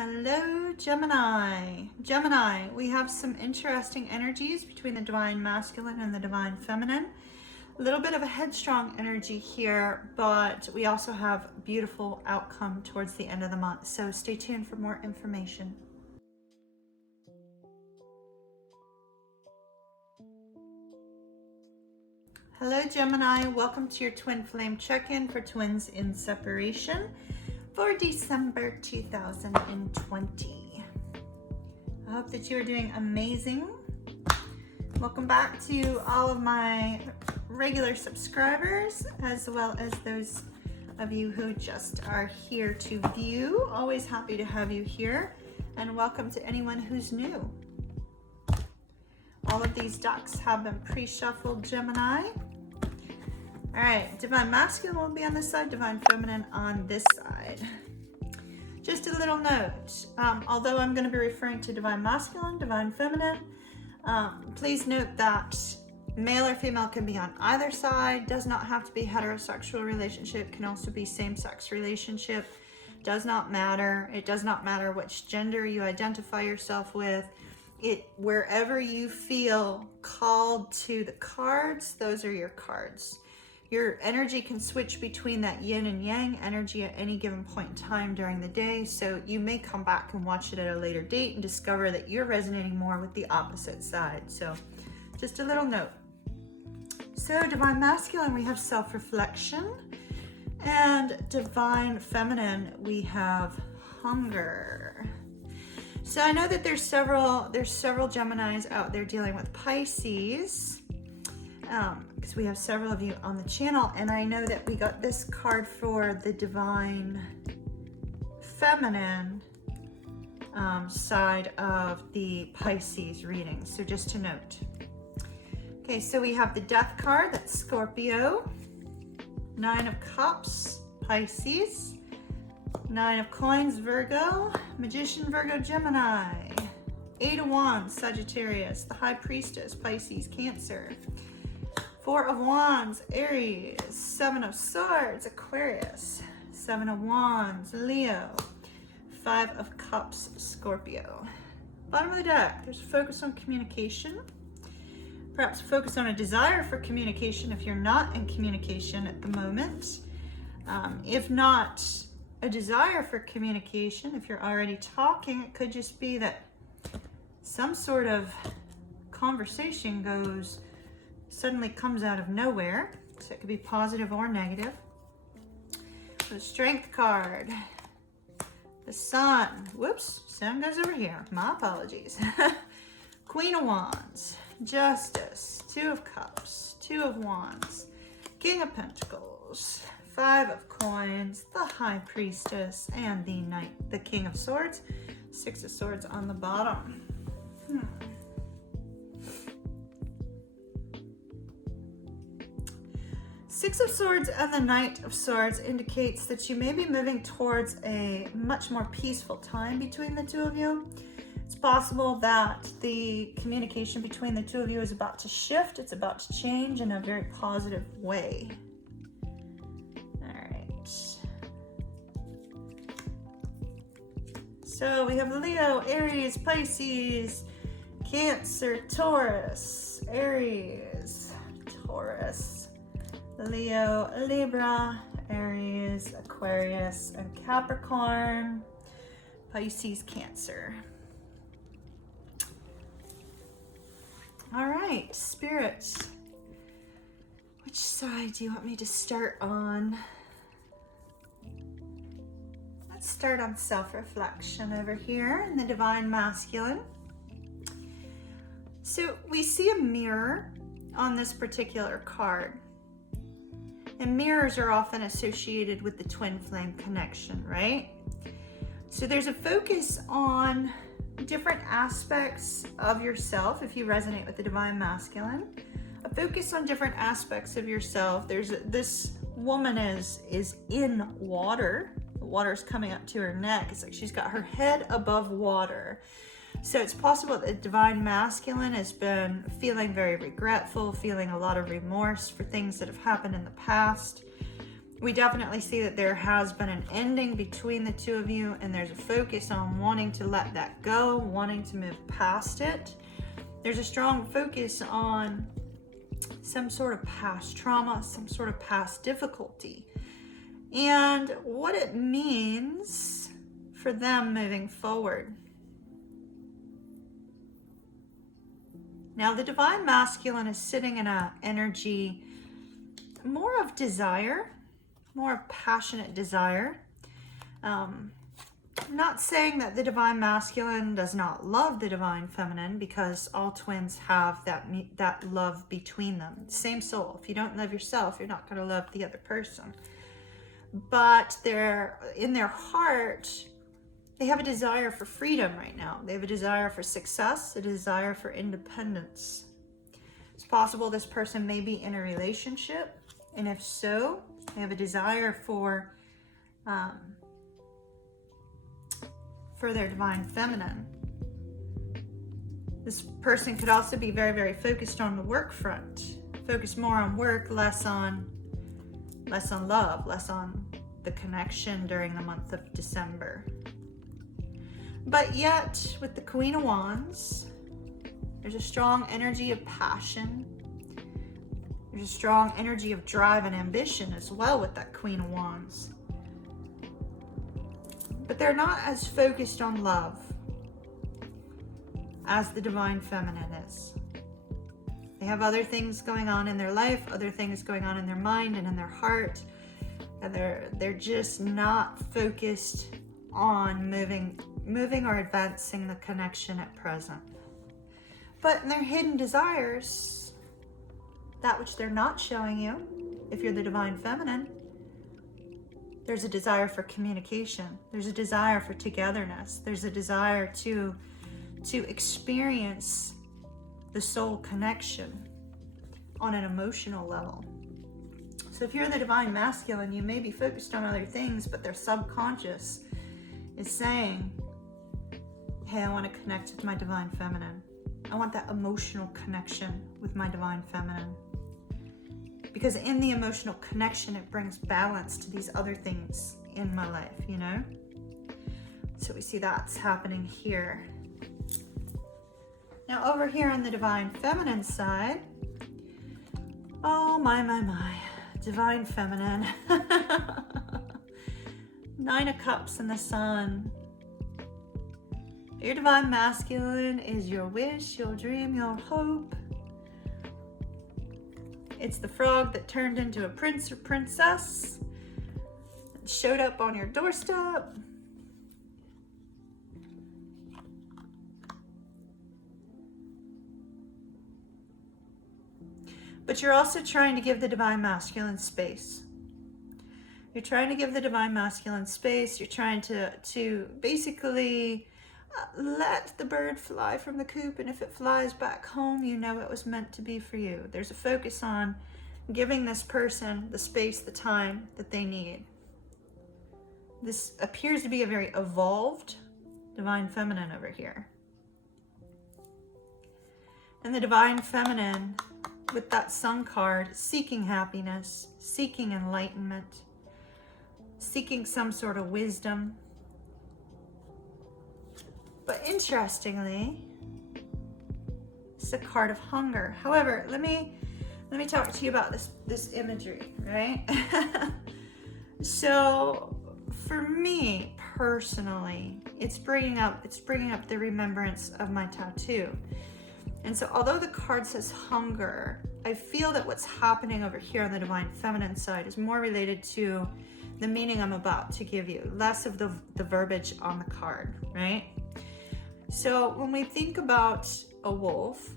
Hello, Gemini. Gemini, we have some interesting energies between the divine masculine and the divine feminine. A little bit of a headstrong energy here, but we also have beautiful outcome towards the end of the month. So stay tuned for more information. Hello, Gemini. Welcome to your twin flame check-in for twins in separation for December 2020. I hope that you are doing amazing. Welcome back to all of my regular subscribers, as well as those of you who just are here to view. Always happy to have you here, and welcome to anyone who's new. All of these decks have been pre-shuffled, Gemini. All right, divine masculine will be on this side, divine feminine on this side. Just a little note, although I'm going to be referring to divine masculine, divine feminine, please note that male or female can be on either side, does not have to be heterosexual relationship, can also be same-sex relationship, does not matter. It does not matter which gender you identify yourself with. Wherever you feel called to the cards, those are your cards. Your energy can switch between that yin and yang energy at any given point in time during the day. So you may come back and watch it at a later date and discover that you're resonating more with the opposite side. So just a little note. So divine masculine, we have self-reflection, and divine feminine, we have hunger. So I know that there's several Geminis out there dealing with Pisces, because we have several of you on the channel, and I know that we got this card for the divine feminine side of the Pisces reading. So just to note. Okay, so we have the Death card, that's Scorpio, Nine of Cups, Pisces, Nine of Coins, Virgo, Magician, Virgo, Gemini, Eight of Wands, Sagittarius, the High Priestess, Pisces, Cancer, Four of Wands, Aries, Seven of Swords, Aquarius, Seven of Wands, Leo, Five of Cups, Scorpio. Bottom of the deck, there's a focus on communication. Perhaps focus on a desire for communication if you're not in communication at the moment. If not a desire for communication, if you're already talking, it could just be that some sort of conversation suddenly comes out of nowhere. So it could be positive or negative. The Strength card, the Sun, whoops, Sun goes over here, my apologies. Queen of Wands, Justice, Two of Cups, Two of Wands, King of Pentacles, Five of Coins, the High Priestess, and the Knight, the King of Swords, Six of Swords on the bottom. Six of Swords and the Knight of Swords indicates that you may be moving towards a much more peaceful time between the two of you. It's possible that the communication between the two of you is about to shift. It's about to change in a very positive way. All right. So we have Leo, Aries, Pisces, Cancer, Taurus, Aries, Taurus, Leo, Libra, Aries, Aquarius, and Capricorn, Pisces, Cancer. All right, Spirit, which side do you want me to start on? Let's start on self-reflection over here in the divine masculine. So we see a mirror on this particular card. And mirrors are often associated with the twin flame connection, right? So there's a focus on different aspects of yourself if you resonate with the divine masculine. A focus on different aspects of yourself. This woman is in water. The water is coming up to her neck. It's like she's got her head above water. So it's possible that the divine masculine has been feeling very regretful, feeling a lot of remorse for things that have happened in the past. We definitely see that there has been an ending between the two of you, and there's a focus on wanting to let that go, wanting to move past it. There's a strong focus on some sort of past trauma, some sort of past difficulty, and what it means for them moving forward. Now, the divine masculine is sitting in an energy more of desire, more of passionate desire. Not saying that the divine masculine does not love the divine feminine, because all twins have that love between them. Same soul. If you don't love yourself, you're not going to love the other person. But they're in their heart, they have a desire for freedom right now. They have a desire for success, a desire for independence. It's possible this person may be in a relationship, and if so, they have a desire for their divine feminine. This person could also be very, very focused on the work front. Focus more on work, less on love, less on the connection during the month of December. But yet, with the Queen of Wands, there's a strong energy of passion. There's a strong energy of drive and ambition as well with that Queen of Wands. But they're not as focused on love as the divine feminine is. They have other things going on in their life, other things going on in their mind and in their heart, and they're just not focused on moving or advancing the connection at present. But in their hidden desires, that which they're not showing you, if you're the divine feminine, there's a desire for communication. There's a desire for togetherness. There's a desire to experience the soul connection on an emotional level. So if you're the divine masculine, you may be focused on other things, but their subconscious is saying, hey, I want to connect with my divine feminine. I want that emotional connection with my divine feminine. Because in the emotional connection, it brings balance to these other things in my life, you know? So we see that's happening here. Now over here on the divine feminine side, oh my, divine feminine. 9 of Cups and the Sun. Your divine masculine is your wish, your dream, your hope. It's the frog that turned into a prince or princess and showed up on your doorstep. But you're also trying to give the divine masculine space. You're trying to give the divine masculine space. You're trying to basically let the bird fly from the coop, and if it flies back home, you know it was meant to be for you. There's a focus on giving this person the space, the time that they need. This appears to be a very evolved divine feminine over here. And the divine feminine, with that Sun card, seeking happiness, seeking enlightenment, seeking some sort of wisdom. But interestingly, it's a card of hunger. However, let me talk to you about this imagery, right? So for me personally, it's bringing up the remembrance of my tattoo. And so although the card says hunger, I feel that what's happening over here on the divine feminine side is more related to the meaning I'm about to give you, less of the verbiage on the card, right? So when we think about a wolf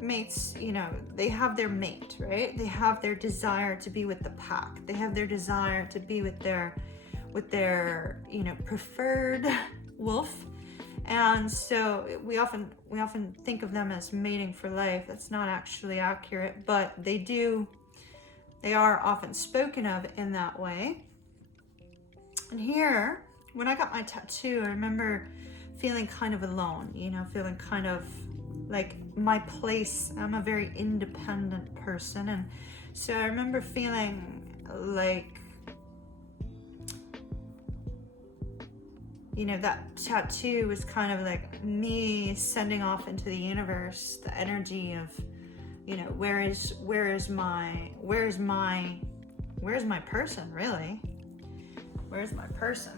mates, you know, they have their mate, right? They have their desire to be with the pack. They have their desire to be with their, you know, preferred wolf. And so we often think of them as mating for life. That's not actually accurate, but they are often spoken of in that way. And here, when I got my tattoo, I remember feeling kind of alone, you know, feeling kind of like my place. I'm a very independent person. And so I remember feeling like, you know, that tattoo was kind of like me sending off into the universe the energy of, you know, where is my person, really? Where's my person?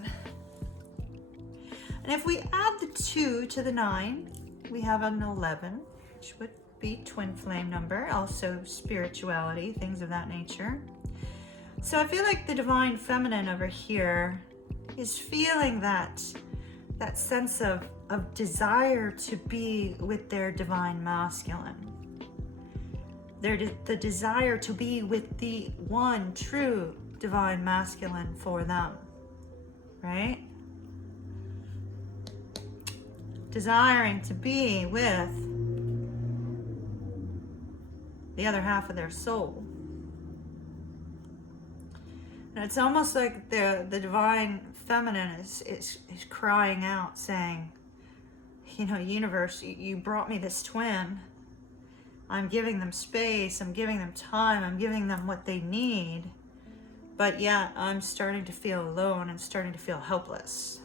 And if we add the 2 to the 9, we have an 11, which would be twin flame number, also spirituality, things of that nature. So I feel like the divine feminine over here is feeling that sense of desire to be with their divine masculine. The desire to be with the one true divine masculine for them, right? Desiring to be with the other half of their soul. And it's almost like the divine feminine is crying out, saying, you know, universe, you brought me this twin. I'm giving them space, I'm giving them time, I'm giving them what they need, but yet I'm starting to feel alone and starting to feel helpless.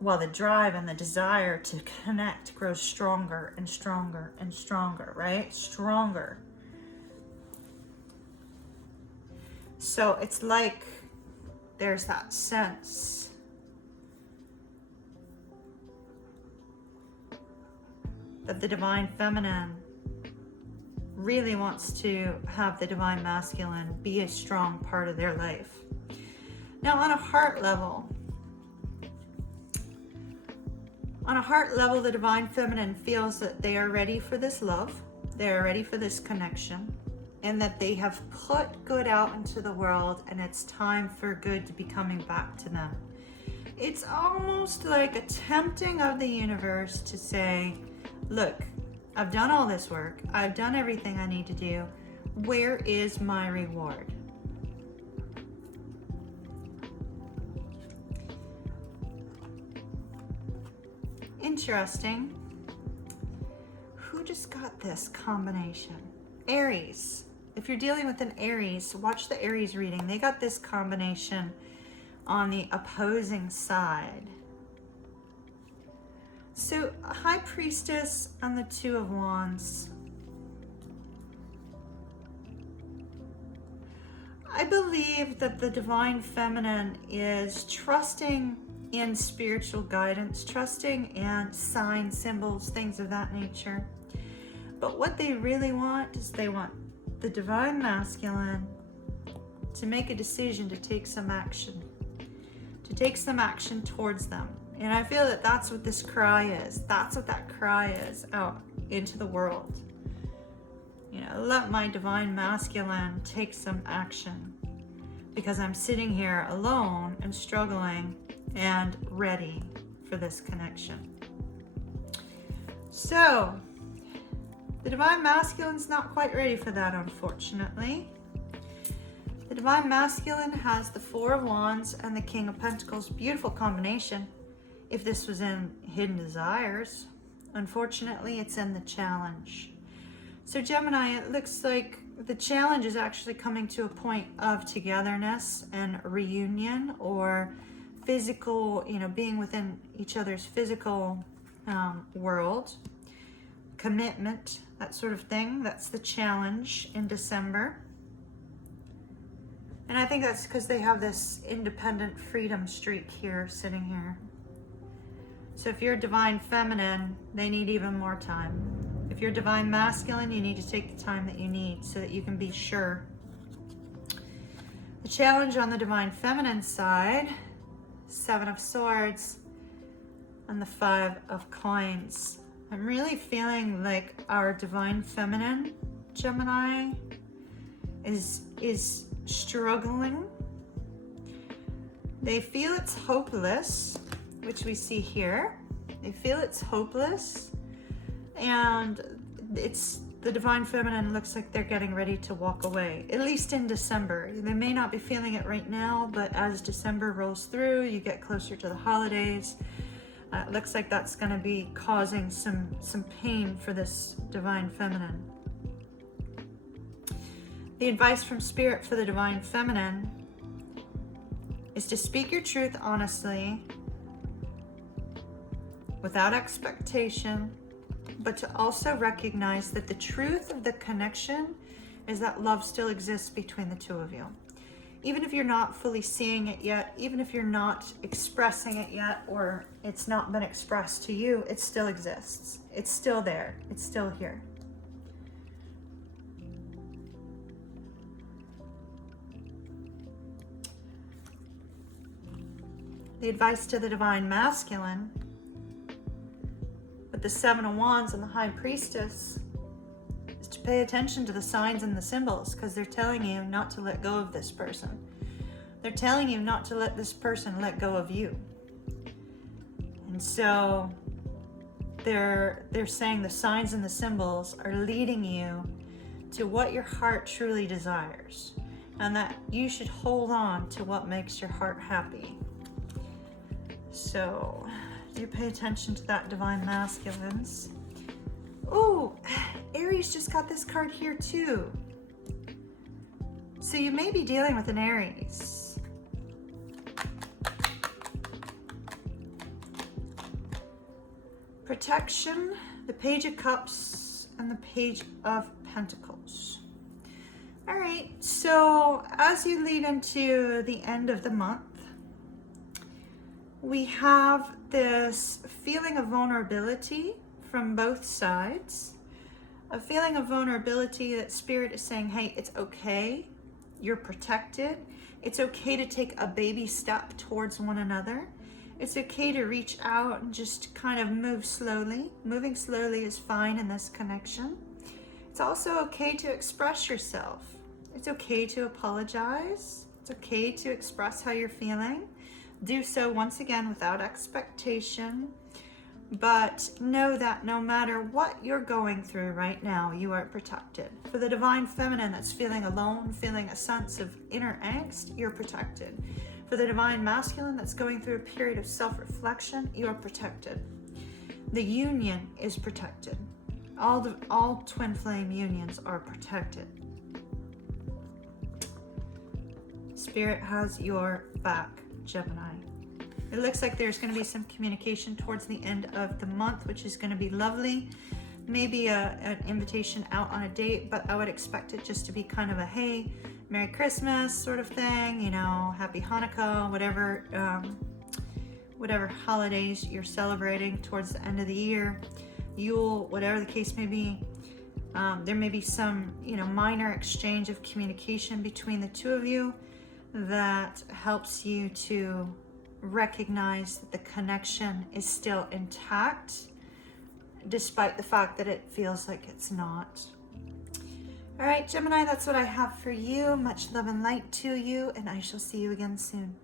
While the drive and the desire to connect grows stronger and stronger and stronger, right? Stronger. So it's like there's that sense that the divine feminine really wants to have the divine masculine be a strong part of their life. Now, on a heart level, the divine feminine feels that they are ready for this love, they are ready for this connection, and that they have put good out into the world, and it's time for good to be coming back to them. It's almost like a tempting of the universe to say, look, I've done all this work, I've done everything I need to do, where is my reward? Interesting. Who just got this combination? Aries. If you're dealing with an Aries, watch the Aries reading. They got this combination on the opposing side. So, High Priestess and the 2 of Wands. I believe that the divine feminine is trusting in spiritual guidance, trusting in signs, symbols, things of that nature. But what they really want is they want the divine masculine to make a decision to take some action, towards them. And I feel that that's what this cry is. That's what that cry is out into the world. You know, let my divine masculine take some action, because I'm sitting here alone and struggling and ready for this connection. So, the divine masculine's not quite ready for that, unfortunately. The divine masculine has the 4 of Wands and the King of Pentacles. Beautiful combination. If this was in Hidden Desires, unfortunately, it's in the Challenge. So Gemini, it looks like the challenge is actually coming to a point of togetherness and reunion, or physical, you know, being within each other's physical world, commitment, that sort of thing. That's the challenge in December. And I think that's because they have this independent freedom streak here, sitting here. So if you're divine feminine, they need even more time. If you're divine masculine, you need to take the time that you need so that you can be sure. The challenge on the divine feminine side, 7 of Swords and the 5 of Coins. I'm really feeling like our divine feminine, Gemini, is struggling. They feel it's hopeless, which we see here. They feel it's hopeless, and it's the divine feminine looks like they're getting ready to walk away, at least in December. They may not be feeling it right now, but as December rolls through, you get closer to the holidays, it looks like that's going to be causing some pain for this divine feminine. The advice from Spirit for the Divine Feminine is to speak your truth honestly, without expectation, but to also recognize that the truth of the connection is that love still exists between the two of you. Even if you're not fully seeing it yet, even if you're not expressing it yet, or it's not been expressed to you, it still exists. It's still there. It's still here. The advice to the Divine Masculine with the Seven of Wands and the High Priestess is to pay attention to the signs and the symbols, because they're telling you not to let go of this person. They're telling you not to let this person let go of you. And so they're saying the signs and the symbols are leading you to what your heart truly desires, and that you should hold on to what makes your heart happy. So do pay attention to that, Divine Masculines. Ooh, Aries just got this card here too. So you may be dealing with an Aries. Protection, the Page of Cups, and the Page of Pentacles. All right, so as you lead into the end of the month, we have this feeling of vulnerability from both sides. A feeling of vulnerability that Spirit is saying, hey, it's okay. You're protected. It's okay to take a baby step towards one another. It's okay to reach out and just kind of move slowly. Moving slowly is fine in this connection. It's also okay to express yourself. It's okay to apologize. It's okay to express how you're feeling. Do so once again without expectation, but know that no matter what you're going through right now, you are protected. For the Divine Feminine that's feeling alone, feeling a sense of inner angst, you're protected. For the Divine Masculine that's going through a period of self-reflection, you are protected. The union is protected. All twin flame unions are protected. Spirit has your back, Gemini. It looks like there's going to be some communication towards the end of the month, which is going to be lovely. Maybe an invitation out on a date, but I would expect it just to be kind of a, hey, Merry Christmas sort of thing, you know, Happy Hanukkah, whatever holidays you're celebrating towards the end of the year, Yule, whatever the case may be. There may be some, you know, minor exchange of communication between the two of you that helps you to recognize that the connection is still intact, despite the fact that it feels like it's not. All right, Gemini, that's what I have for you. Much love and light to you, and I shall see you again soon.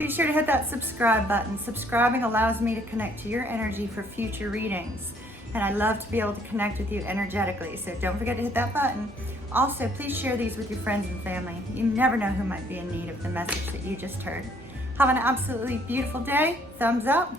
Be sure to hit that subscribe button. Subscribing allows me to connect to your energy for future readings, and I love to be able to connect with you energetically, so don't forget to hit that button. Also, please share these with your friends and family. You never know who might be in need of the message that you just heard. Have an absolutely beautiful day. Thumbs up.